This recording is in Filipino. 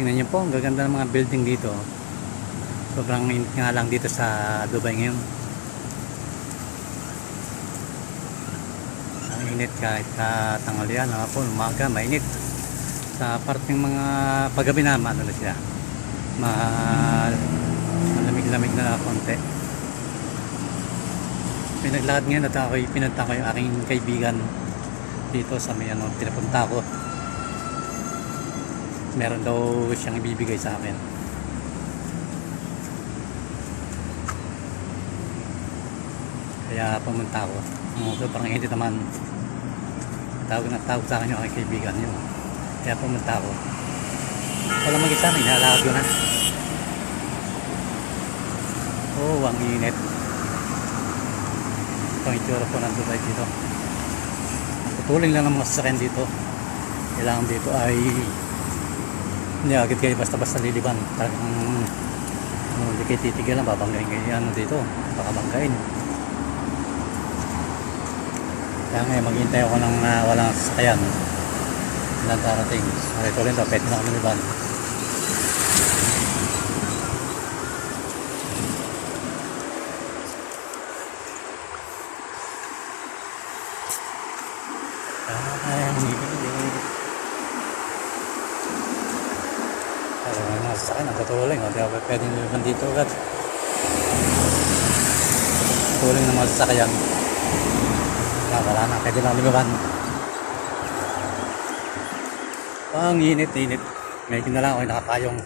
Tingnan niyo po, ang gaganda ng mga building dito. Sobrang init nga lang dito sa Dubai ngayon. Ang init kahit uh, tanghalian, hapon, umaga, mainit. Sa parting mga paggabi na, ano na siya. Ma malamig-lamig na konti. Pinaglakad ngayon at ako pinunta ko yung aking kaibigan dito sa may ano, pinapunta ko. Meron daw siyang ibibigay sa akin. Kaya pumunta ako. Um, sobrang init naman. Tawag na tawag sa akin yung aking kaibigan yun. Kaya pumunta ako. Wala mag-isa, inaalakad ko na. Oh, ang init. Ito ang itsura po ng Dubai dito. Putuling lang ng mga sasakyan dito. Kailangan dito ay hindi agad kayo basta-basta liliban. Talagang ano, hindi kayo titigil lang, babanggain kayo ano dito. Baka banggain. Kaya ngayon maghintay ako ng uh, walang sasakyan. Ilan darating. So, ito rin daw, pwede na ako lumiban. Ay, ang init. Pero may mga sasakyan, katuling. Hindi ako pwede lumiban dito agad. Tuling ng mga sasakyan. Ah, wala na, pwede na lumiban. Ang init, init. May na lang ako nakapayong.